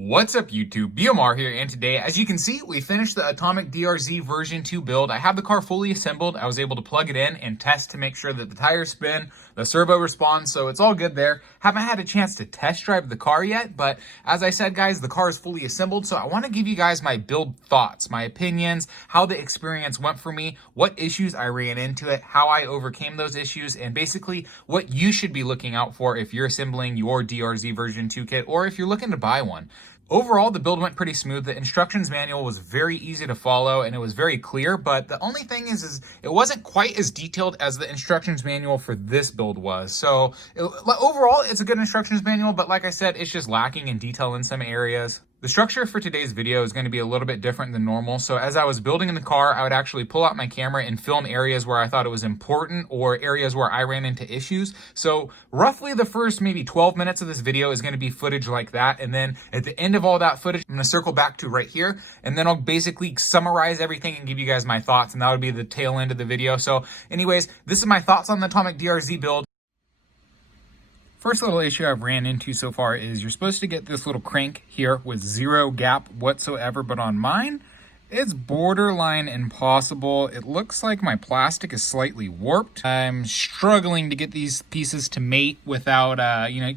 What's up YouTube, BMR here, and today, as you can see, we finished the Atomic DRZ version 2 build. I have the car fully assembled. I was able to plug it in and test to make sure that the tires spin, the servo responds, so it's all good there. Haven't had a chance to test drive the car yet, but as I said guys, the car is fully assembled, so I want to give you guys my build thoughts, my opinions, how the experience went for me, what issues I ran into it, how I overcame those issues, and basically what you should be looking out for if you're assembling your DRZ version 2 kit or if you're looking to buy one. Overall, the build went pretty smooth. The instructions manual was very easy to follow and it was very clear, but the only thing is it wasn't quite as detailed as the instructions manual for this build was. So overall, it's a good instructions manual, but like I said, it's just lacking in detail in some areas. The structure for today's video is going to be a little bit different than normal. So as I was building in the car, I would actually pull out my camera and film areas where I thought it was important or areas where I ran into issues. So roughly the first maybe 12 minutes of this video is going to be footage like that. And then at the end of all that footage, I'm going to circle back to right here. And then I'll basically summarize everything and give you guys my thoughts. And that would be the tail end of the video. So anyways, this is my thoughts on the Atomic DRZ build. First little issue I've ran into so far is you're supposed to get this little crank here with zero gap whatsoever, but on mine, it's borderline impossible. It looks like my plastic is slightly warped. I'm struggling to get these pieces to mate without,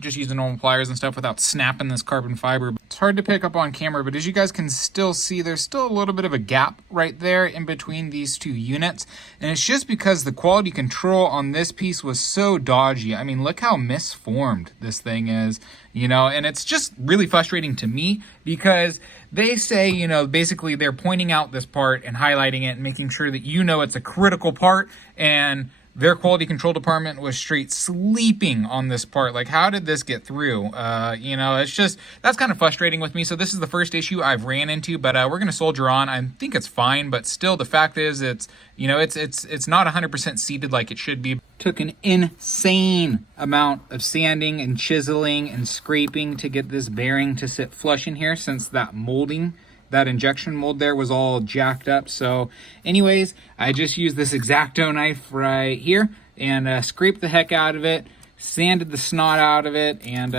just using normal pliers and stuff without snapping this carbon fiber. It's hard to pick up on camera, but as you guys can still see, there's still a little bit of a gap right there in between these two units. And it's just because the quality control on this piece was so dodgy. I mean, look how misformed this thing is, and it's just really frustrating to me because they say, basically they're pointing out this part and highlighting it and making sure that it's a critical part, and their quality control department was straight sleeping on this part. Like, how did this get through? It's just, that's kind of frustrating with me. So this is the first issue I've ran into, but we're going to soldier on. I think it's fine, but still the fact is it's not 100% seated like it should be. Took an insane amount of sanding and chiseling and scraping to get this bearing to sit flush in here, since that molding, that injection mold there was all jacked up. So anyways, I just used this X-Acto knife right here and scraped the heck out of it, sanded the snot out of it, and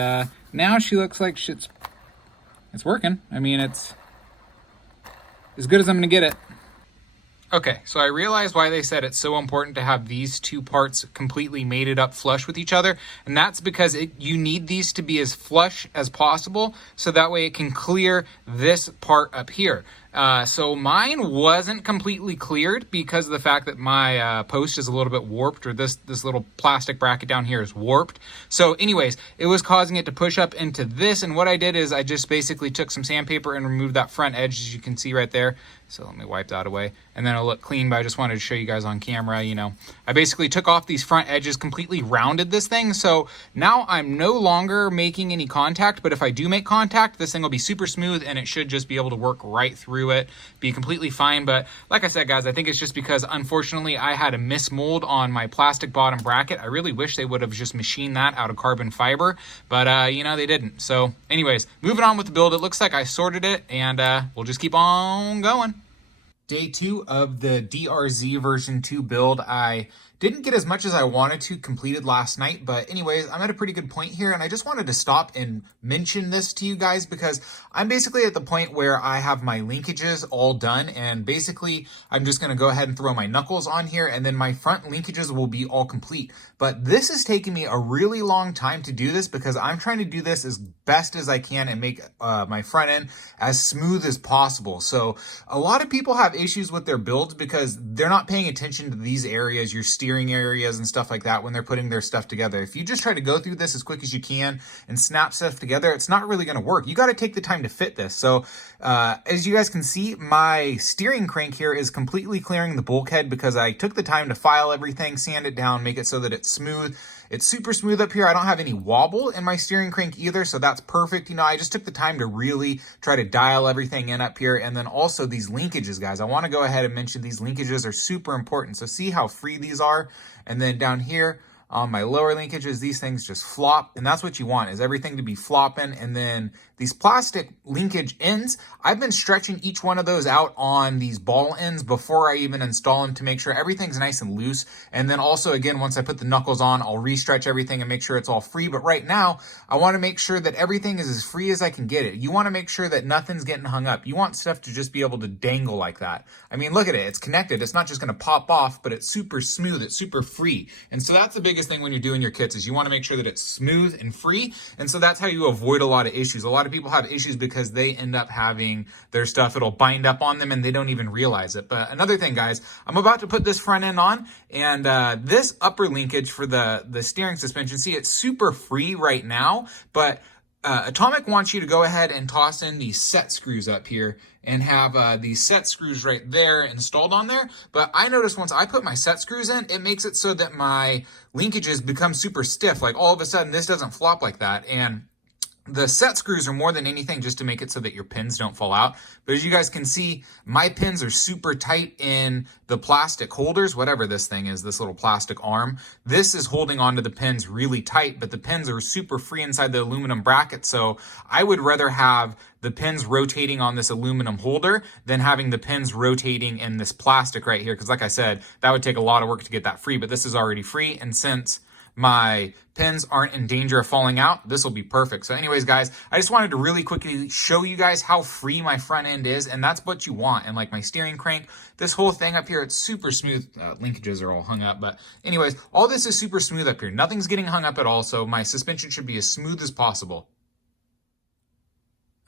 now she looks like it's working. I mean, it's as good as I'm gonna get it. Okay, so I realized why they said it's so important to have these two parts completely mated up flush with each other, and that's because you need these to be as flush as possible, so that way it can clear this part up here. So mine wasn't completely cleared because of the fact that my post is a little bit warped, or this little plastic bracket down here is warped. So anyways, it was causing it to push up into this, and what I did is I just basically took some sandpaper and removed that front edge, as you can see right there. So let me wipe that away, and then it'll look clean, but I just wanted to show you guys on camera, I basically took off these front edges, completely rounded this thing, so now I'm no longer making any contact, but if I do make contact, this thing will be super smooth, and it should just be able to work right through it, be completely fine. But like I said, guys, I think it's just because, unfortunately, I had a mismold on my plastic bottom bracket. I really wish they would have just machined that out of carbon fiber, but, they didn't. So anyways, moving on with the build, it looks like I sorted it, and we'll just keep on going. Day 2 of the DRZ version 2 build. I didn't get as much as I wanted to completed last night, but anyways, I'm at a pretty good point here, and I just wanted to stop and mention this to you guys because I'm basically at the point where I have my linkages all done, and basically I'm just going to go ahead and throw my knuckles on here, and then my front linkages will be all complete. But this is taking me a really long time to do this because I'm trying to do this as best as I can and make my front end as smooth as possible. So a lot of people have issues with their builds because they're not paying attention to these areas, your steering areas and stuff like that, when they're putting their stuff together. If you just try to go through this as quick as you can and snap stuff together, it's not really going to work. You got to take the time to fit this. So as you guys can see, my steering crank here is completely clearing the bulkhead because I took the time to file everything, sand it down, make it so that it's smooth. It's super smooth up here. I don't have any wobble in my steering crank either, so that's perfect. I just took the time to really try to dial everything in up here. And then also these linkages, guys. I want to go ahead and mention these linkages are super important. So see how free these are? And then down here, On my lower linkages, these things just flop, and that's what you want, is everything to be flopping. And then these plastic linkage ends, I've been stretching each one of those out on these ball ends before I even install them to make sure everything's nice and loose. And then also, again, once I put the knuckles on, I'll re-stretch everything and make sure it's all free. But right now, I want to make sure that everything is as free as I can get it. You want to make sure that nothing's getting hung up. You want stuff to just be able to dangle like that. I mean, look at it. It's connected. It's not just going to pop off, but it's super smooth. It's super free. And so that's the biggest thing when you're doing your kits, is you want to make sure that it's smooth and free. And so that's how you avoid a lot of issues. A lot of people have issues because they end up having their stuff, it'll bind up on them and they don't even realize it. But another thing, guys, I'm about to put this front end on, and this upper linkage for the steering suspension, see, it's super free right now, but Atomic wants you to go ahead and toss in these set screws up here and have these set screws right there installed on there. But I noticed once I put my set screws in, it makes it so that my linkages become super stiff. Like all of a sudden, this doesn't flop like that. And the set screws are more than anything just to make it so that your pins don't fall out. But as you guys can see, my pins are super tight in the plastic holders, whatever this thing is, this little plastic arm. This is holding onto the pins really tight, but the pins are super free inside the aluminum bracket. So I would rather have the pins rotating on this aluminum holder than having the pins rotating in this plastic right here. Because like I said, that would take a lot of work to get that free, but this is already free. And since my pins aren't in danger of falling out, this will be perfect. So anyways, guys, I just wanted to really quickly show you guys how free my front end is, and that's what you want. And like my steering crank, this whole thing up here, it's super smooth. Linkages are all hung up, but anyways, all this is super smooth up here. Nothing's getting hung up at all, so my suspension should be as smooth as possible.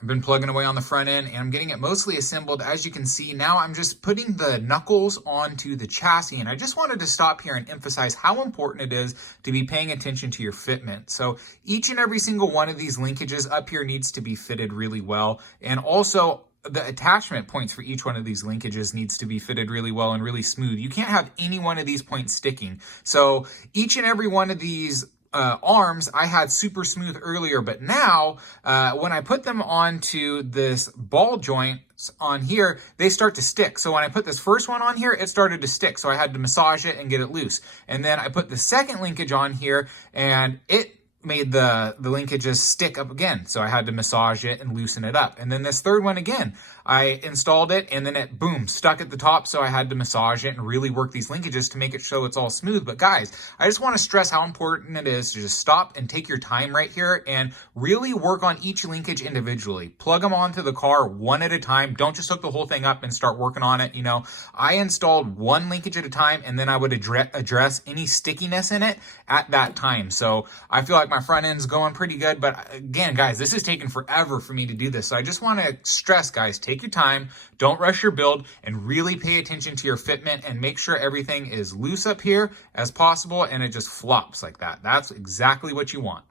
I've been plugging away on the front end and I'm getting it mostly assembled. As you can see, now I'm just putting the knuckles onto the chassis, and I just wanted to stop here and emphasize how important it is to be paying attention to your fitment. So each and every single one of these linkages up here needs to be fitted really well, and also the attachment points for each one of these linkages needs to be fitted really well and really smooth. You can't have any one of these points sticking. So each and every one of these arms I had super smooth earlier, but now when I put them onto this ball joint on here, they start to stick. So when I put this first one on here, it started to stick. So I had to massage it and get it loose. And then I put the second linkage on here and it made the linkages stick up again. So I had to massage it and loosen it up. And then this third one again, I installed it and then it, boom, stuck at the top. So I had to massage it and really work these linkages to make it so it's all smooth. But guys, I just want to stress how important it is to just stop and take your time right here and really work on each linkage individually. Plug them onto the car one at a time. Don't just hook the whole thing up and start working on it. You know, I installed one linkage at a time and then I would address any stickiness in it at that time. So I feel like my front end's going pretty good. But again, guys, this is taking forever for me to do this. So I just want to stress, guys, take your time, don't rush your build, and really pay attention to your fitment and make sure everything is loose up here as possible and it just flops like that. That's exactly what you want.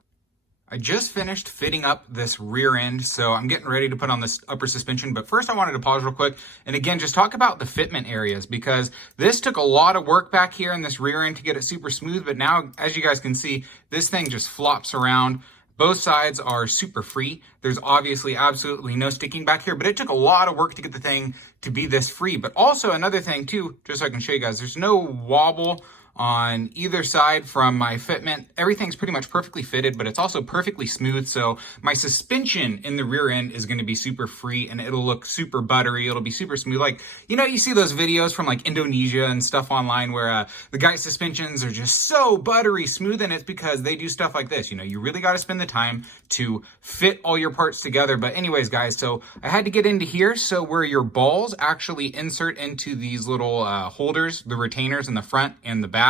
I just finished fitting up this rear end, so I'm getting ready to put on this upper suspension. But first I wanted to pause real quick and again, just talk about the fitment areas, because this took a lot of work back here in this rear end to get it super smooth. But now, as you guys can see, this thing just flops around. Both sides are super free. There's obviously absolutely no sticking back here, but it took a lot of work to get the thing to be this free. But also another thing too, just so I can show you guys, there's no wobble on either side from my fitment. Everything's pretty much perfectly fitted, but it's also perfectly smooth. So my suspension in the rear end is going to be super free and it'll look super buttery. It'll be super smooth. Like, you know, you see those videos from like Indonesia and stuff online where the guy's suspensions are just so buttery smooth, and it's because they do stuff like this. You know, you really got to spend the time to fit all your parts together. But anyways, guys, so I had to get into here. So where your balls actually insert into these little holders, the retainers in the front and the back,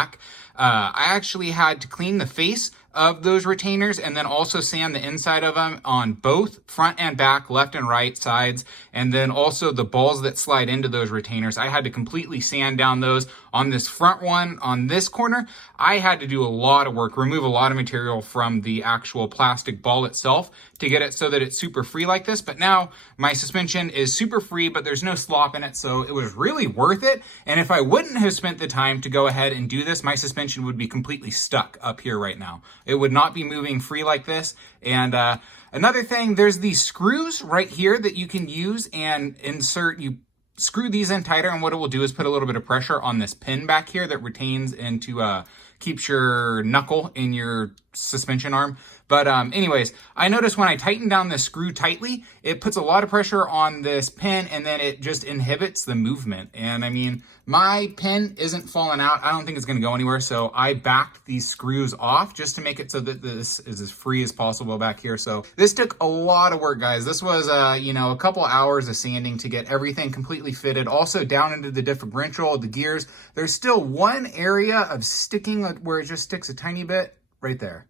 I actually had to clean the face of those retainers and then also sand the inside of them on both front and back, left and right sides. And then also the balls that slide into those retainers, I had to completely sand down those. On this front one, on this corner, I had to do a lot of work, remove a lot of material from the actual plastic ball itself to get it so that it's super free like this. But now my suspension is super free, but there's no slop in it. So it was really worth it. And if I wouldn't have spent the time to go ahead and do this, my suspension would be completely stuck up here right now. It would not be moving free like this. And another thing, there's these screws right here that you can use and insert. You screw these in tighter, and what it will do is put a little bit of pressure on this pin back here that retains into keeps your knuckle in your suspension arm. But anyways, I noticed when I tighten down the screw tightly, it puts a lot of pressure on this pin and then it just inhibits the movement. And I mean, my pin isn't falling out. I don't think it's gonna go anywhere. So I backed these screws off just to make it so that this is as free as possible back here. So this took a lot of work, guys. This was, you know, a couple hours of sanding to get everything completely fitted. Also down into the differential, the gears. There's still one area of sticking where it just sticks a tiny bit right there.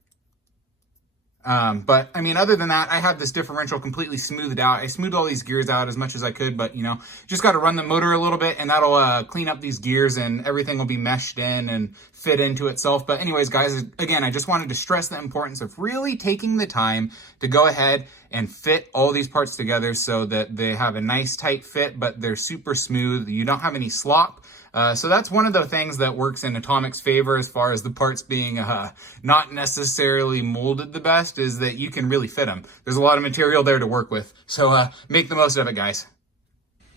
But I mean, other than that, I have this differential completely smoothed out. I smoothed all these gears out as much as I could, but you know, just got to run the motor a little bit and that'll clean up these gears and everything will be meshed in and fit into itself. But anyways, guys, again, I just wanted to stress the importance of really taking the time to go ahead and fit all these parts together so that they have a nice tight fit, but they're super smooth. You don't have any slop. So that's one of the things that works in Atomic's favor as far as the parts being not necessarily molded the best, is that you can really fit them. There's a lot of material there to work with. So make the most of it, guys.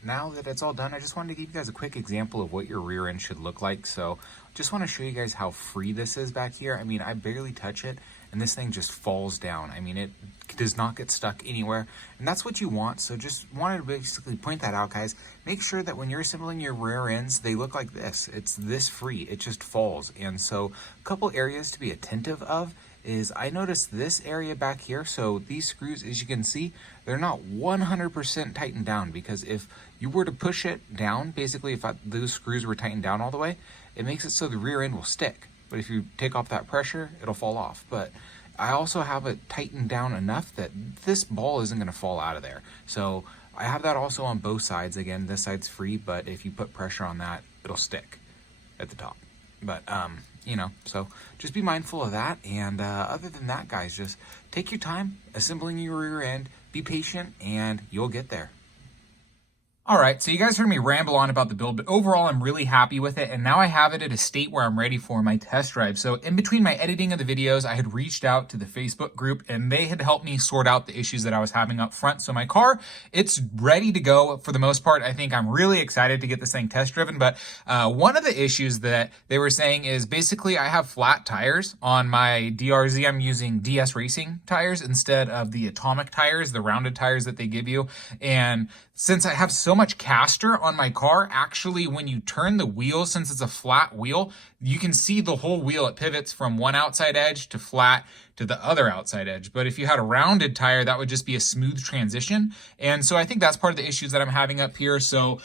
Now that it's all done, I just wanted to give you guys a quick example of what your rear end should look like. So just want to show you guys how free this is back here. I mean, I barely touch it and this thing just falls down. I mean, it does not get stuck anywhere, and that's what you want. So just wanted to basically point that out, guys. Make sure that when you're assembling your rear ends, they look like this. It's this free, it just falls. And so a couple areas to be attentive of is I noticed this area back here. So these screws, as you can see, they're not 100% tightened down, because if you were to push it down, basically if those screws were tightened down all the way, it makes it so the rear end will stick. But if you take off that pressure, it'll fall off. But I also have it tightened down enough that this ball isn't going to fall out of there. So I have that also on both sides. Again, this side's free, but if you put pressure on that, it'll stick at the top. But, you know, so just be mindful of that. And other than that, guys, just take your time assembling your rear end, be patient, and you'll get there. All right, so you guys heard me ramble on about the build, but overall I'm really happy with it, and now I have it at a state where I'm ready for my test drive. So in between my editing of the videos, I had reached out to the Facebook group, and they had helped me sort out the issues that I was having up front. So my car, it's ready to go for the most part. I think I'm really excited to get this thing test driven, but one of the issues that they were saying is basically I have flat tires on my DRZ. I'm using DS Racing tires instead of the Atomic tires, the rounded tires that they give you. And since I have so much caster on my car, actually when you turn the wheel, since it's a flat wheel, you can see the whole wheel. It pivots from one outside edge to flat to the other outside edge. But if you had a rounded tire, that would just be a smooth transition. And so I think that's part of the issues that I'm having up here. So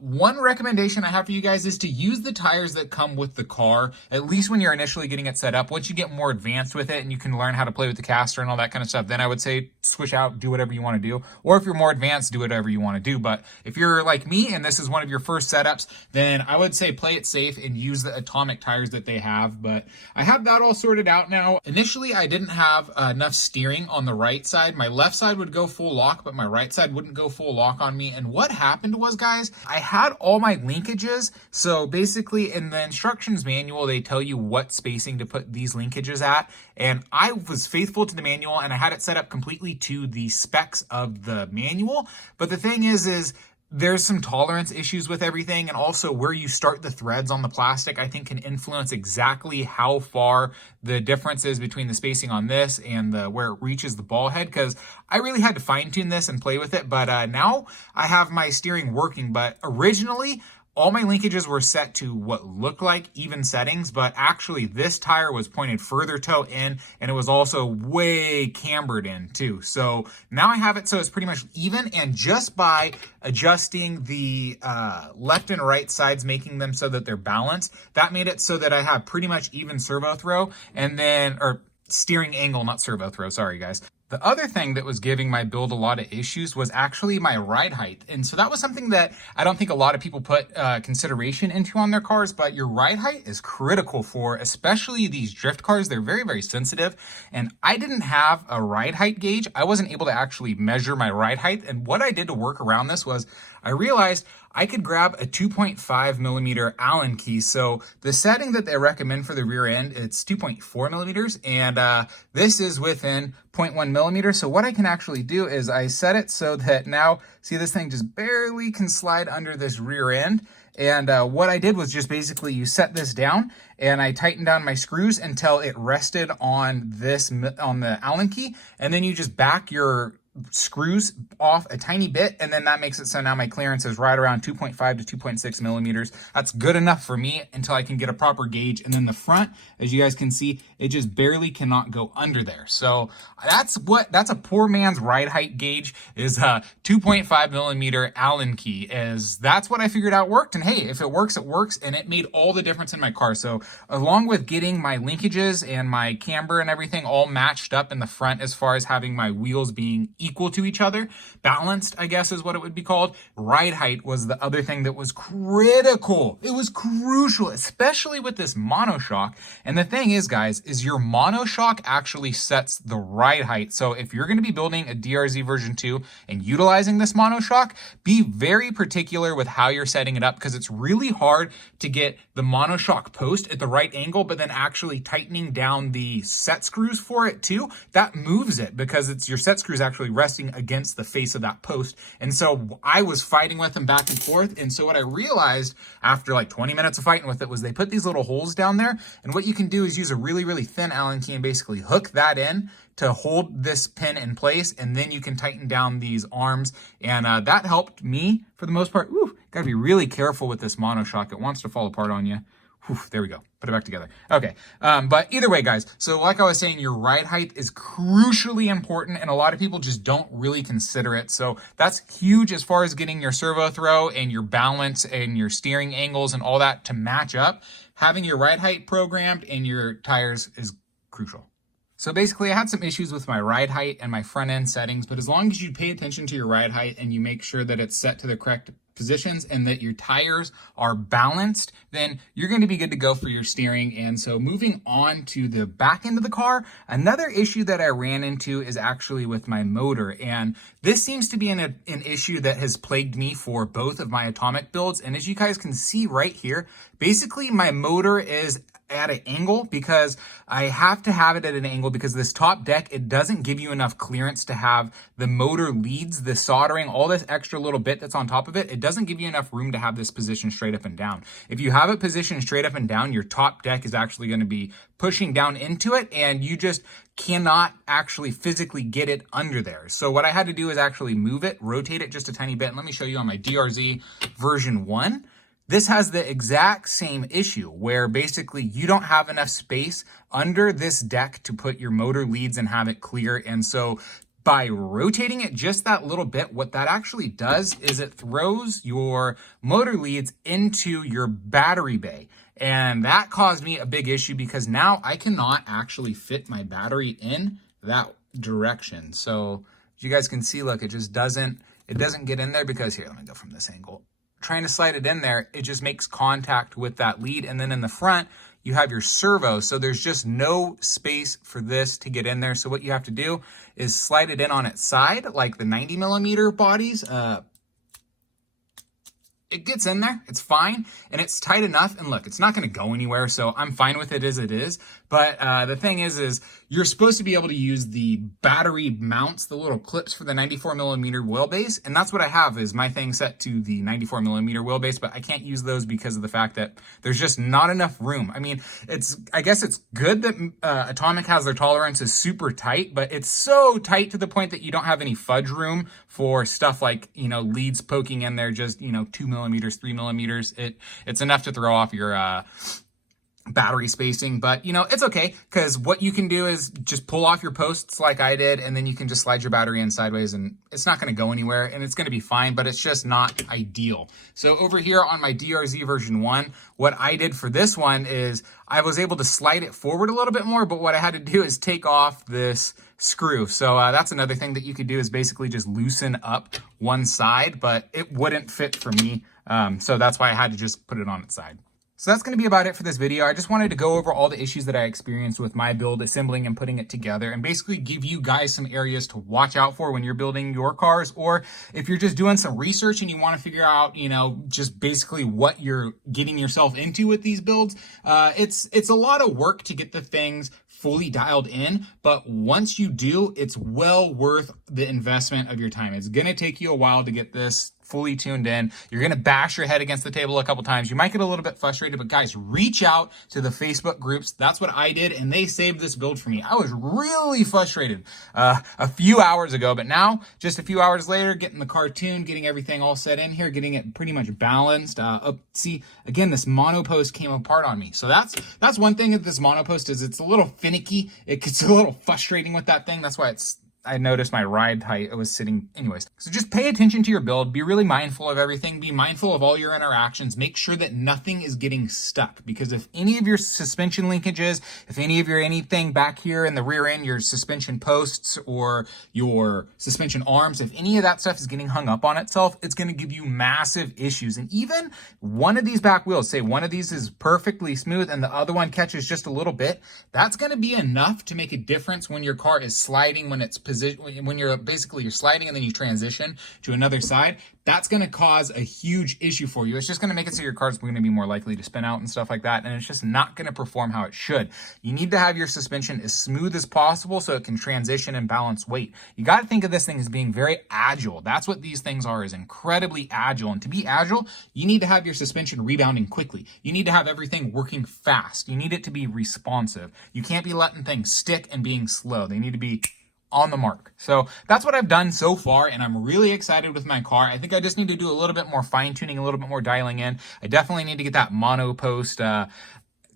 one recommendation I have for you guys is to use the tires that come with the car, at least when you're initially getting it set up. Once you get more advanced with it and you can learn how to play with the caster and all that kind of stuff, then I would say switch out, do whatever you want to do. Or if you're more advanced, do whatever you want to do. But if you're like me and this is one of your first setups, then I would say play it safe and use the Atomic tires that they have. But I have that all sorted out now. Initially, I didn't have enough steering on the right side. My left side would go full lock, but my right side wouldn't go full lock on me. And what happened was, guys, I had all my linkages. So basically in the instructions manual, they tell you what spacing to put these linkages at. And I was faithful to the manual and I had it set up completely to the specs of the manual. But the thing is there's some tolerance issues with everything, and also where you start the threads on the plastic, I think can influence exactly how far the difference is between the spacing on this and where it reaches the ball head, because I really had to fine tune this and play with it. But now I have my steering working, but originally all my linkages were set to what looked like even settings, but actually this tire was pointed further toe in, and it was also way cambered in too. So now I have it so it's pretty much even, and just by adjusting the left and right sides, making them so that they're balanced, that made it so that I have pretty much even servo throw, and then, or steering angle, not servo throw, sorry guys. The other thing that was giving my build a lot of issues was actually my ride height. And so that was something that I don't think a lot of people put consideration into on their cars, but your ride height is critical for especially these drift cars. They're very, very sensitive. And I didn't have a ride height gauge. I wasn't able to actually measure my ride height. And what I did to work around this was I realized I could grab a 2.5 millimeter Allen key. So the setting that they recommend for the rear end, it's 2.4 millimeters, and this is within 0.1 millimeters. So what I can actually do is I set it so that now, see, this thing just barely can slide under this rear end. And what I did was just basically you set this down and I tightened down my screws until it rested on this, on the Allen key. And then you just back your screws off a tiny bit, and then that makes it so now my clearance is right around 2.5 to 2.6 millimeters. That's good enough for me until I can get a proper gauge. And then the front, as you guys can see, it just barely cannot go under there. So that's a poor man's ride height gauge, is a 2.5 millimeter Allen key. That's what I figured out worked. And hey, if it works, it works. And it made all the difference in my car. So along with getting my linkages and my camber and everything all matched up in the front, as far as having my wheels being equal to each other, balanced, I guess is what it would be called. Ride height was the other thing that was critical. It was crucial, especially with this monoshock. And the thing is, guys, is your monoshock actually sets the ride height. So if you're going to be building a DRZ version 2 and utilizing this monoshock, be very particular with how you're setting it up, because it's really hard to get the monoshock post at the right angle, but then actually tightening down the set screws for it too, that moves it, because it's your set screws actually resting against the face of that post. And so I was fighting with them back and forth. And so what I realized after like 20 minutes of fighting with it was they put these little holes down there. And what you can do is use a really, really thin Allen key and basically hook that in to hold this pin in place. And then you can tighten down these arms. And that helped me for the most part. Ooh, gotta be really careful with this monoshock. It wants to fall apart on you. Whew, there we go. Put it back together. Okay. But either way, guys, so like I was saying, your ride height is crucially important, and a lot of people just don't really consider it. So that's huge as far as getting your servo throw and your balance and your steering angles and all that to match up. Having your ride height programmed in your tires is crucial. So basically, I had some issues with my ride height and my front end settings, but as long as you pay attention to your ride height and you make sure that it's set to the correct positions and that your tires are balanced, then you're going to be good to go for your steering. And so moving on to the back end of the car, another issue that I ran into is actually with my motor. And this seems to be an issue that has plagued me for both of my atomic builds. And as you guys can see right here, basically my motor is at an angle because I have to have it at an angle because this top deck, it doesn't give you enough clearance to have the motor leads, the soldering, all this extra little bit that's on top of it. It doesn't give you enough room to have this position straight up and down. If you have it positioned straight up and down, your top deck is actually going to be pushing down into it, and you just cannot actually physically get it under there. So what I had to do is actually move it, rotate it just a tiny bit. And let me show you on my DRZ version 1. This has the exact same issue where basically you don't have enough space under this deck to put your motor leads and have it clear. And so by rotating it just that little bit, what that actually does is it throws your motor leads into your battery bay. And that caused me a big issue because now I cannot actually fit my battery in that direction. So as you guys can see, look, it doesn't get in there because here, let me go from this angle. Trying to slide it in there, it just makes contact with that lead. And then in the front, you have your servo. So there's just no space for this to get in there. So what you have to do is slide it in on its side, like the 90 millimeter bodies. It gets in there, it's fine, and it's tight enough. And look, it's not going to go anywhere, so I'm fine with it as it is. But the thing is you're supposed to be able to use the battery mounts, the little clips for the 94 millimeter wheelbase, and that's what I have. Is my thing set to the 94 millimeter wheelbase, but I can't use those because of the fact that there's just not enough room. I mean, I guess it's good that Atomic has their tolerances super tight, but it's so tight to the point that you don't have any fudge room for stuff like, leads poking in there, just, 2 millimeters, 3 millimeters. It's enough to throw off your battery spacing, but it's okay, because what you can do is just pull off your posts like I did, and then you can just slide your battery in sideways, and it's not going to go anywhere, and it's going to be fine, but it's just not ideal. So over here on my DRZ version 1, what I did for this one is I was able to slide it forward a little bit more, but what I had to do is take off this screw. So that's another thing that you could do, is basically just loosen up one side, but it wouldn't fit for me. So that's why I had to just put it on its side. So that's going to be about it for this video. I just wanted to go over all the issues that I experienced with my build, assembling and putting it together, and basically give you guys some areas to watch out for when you're building your cars, or if you're just doing some research and you want to figure out, just basically what you're getting yourself into with these builds. It's a lot of work to get the things fully dialed in, but once you do, it's well worth the investment of your time. It's going to take you a while to get this fully tuned in. You're going to bash your head against the table a couple times. You might get a little bit frustrated, but guys, reach out to the Facebook groups. That's what I did, and they saved this build for me. I was really frustrated a few hours ago, but now, just a few hours later, getting the car tuned, getting everything all set in here, getting it pretty much balanced. See, again, this monopost came apart on me. So that's one thing that this monopost is. It's a little finicky. It gets a little frustrating with that thing. That's why I noticed my ride height, it was sitting anyways. So just pay attention to your build, be really mindful of everything, be mindful of all your interactions, make sure that nothing is getting stuck, because if any of your suspension linkages, if any of your anything back here in the rear end, your suspension posts or your suspension arms, if any of that stuff is getting hung up on itself, it's going to give you massive issues. And even one of these back wheels, say one of these is perfectly smooth and the other one catches just a little bit, that's going to be enough to make a difference when your car is sliding, when it's when you're sliding and then you transition to another side. That's going to cause a huge issue for you. It's just going to make it so your car's going to be more likely to spin out and stuff like that, and it's just not going to perform how it should. You need to have your suspension as smooth as possible so it can transition and balance weight. You got to think of this thing as being very agile. That's what these things are, is incredibly agile. And to be agile, you need to have your suspension rebounding quickly. You need to have everything working fast. You need it to be responsive. You can't be letting things stick and being slow. They need to be on the mark. So that's what I've done so far, and I'm really excited with my car. I think I just need to do a little bit more fine tuning, a little bit more dialing in. I definitely need to get that mono post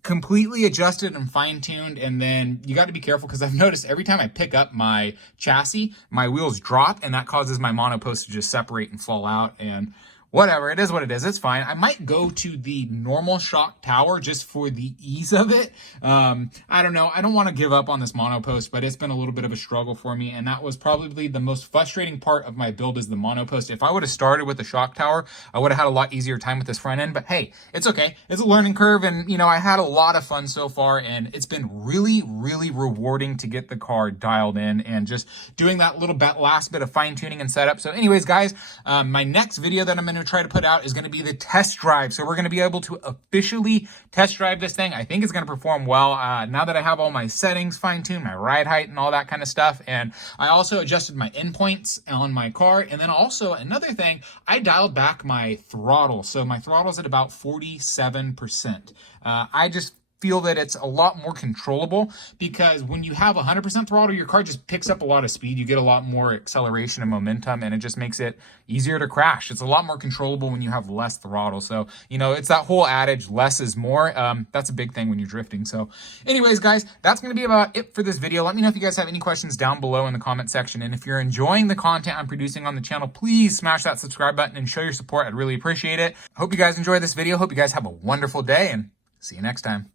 completely adjusted and fine tuned. And then you got to be careful, because I've noticed every time I pick up my chassis, my wheels drop, and that causes my mono post to just separate and fall out. And whatever, it is what it is. It's fine. I might go to the normal shock tower just for the ease of it. I don't know. I don't want to give up on this monopost, but it's been a little bit of a struggle for me. And that was probably the most frustrating part of my build, is the monopost. If I would have started with the shock tower, I would have had a lot easier time with this front end. But hey, it's okay. It's a learning curve. And, I had a lot of fun so far. And it's been really, really rewarding to get the car dialed in and just doing that little last bit of fine tuning and setup. So anyways, guys, my next video that I'm going to try to put out is going to be the test drive. So we're going to be able to officially test drive this thing. I think it's going to perform well now that I have all my settings fine-tuned, my ride height and all that kind of stuff. And I also adjusted my endpoints on my car. And then also another thing, I dialed back my throttle. So my throttle's at about 47%. I just feel that it's a lot more controllable, because when you have 100% throttle, your car just picks up a lot of speed. You get a lot more acceleration and momentum, and it just makes it easier to crash. It's a lot more controllable when you have less throttle. So, it's that whole adage, less is more. That's a big thing when you're drifting. So anyways, guys, that's going to be about it for this video. Let me know if you guys have any questions down below in the comment section. And if you're enjoying the content I'm producing on the channel, please smash that subscribe button and show your support. I'd really appreciate it. Hope you guys enjoy this video. Hope you guys have a wonderful day, and see you next time.